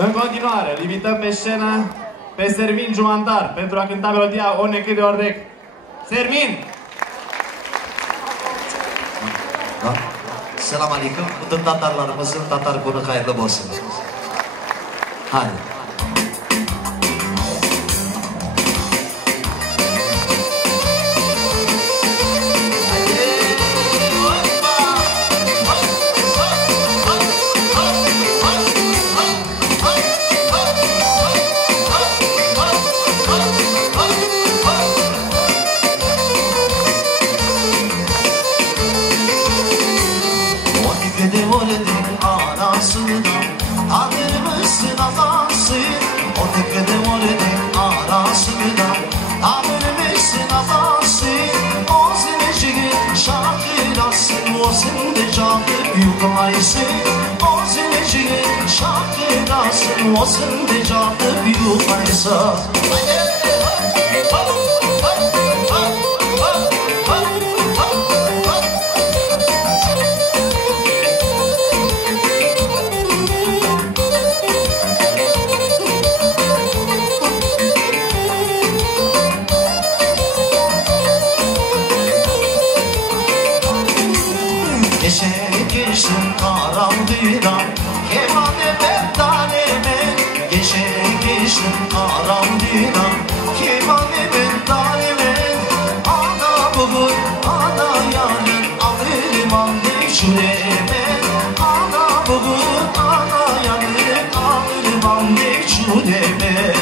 În continuare, îl invităm pe scenă pe Sermin Jumantar pentru a cânta melodia O Necât de Ordec. Sermin! Da? Selam aleyküm. Bütün Tatarlarımızın Tatar günü hayırlı olsun. Hadi. Olsun de canlı büyük aysa. Geçsin karanlığına kemane bentaneme. Geçsin karanlığına kemane bentaneme. Ana bugün ana yarın alırım anne şureme. Ana bugün ana yarın alırım anne şureme.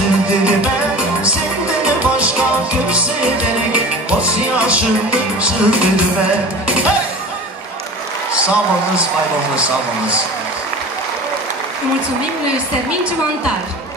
Sevdirme, senden başka kimselere boz yaşını sürdürme. Hey! Sağ olunuz, bayramınız, sağ olunuz. Mulțumim lui Sermin Jumantar.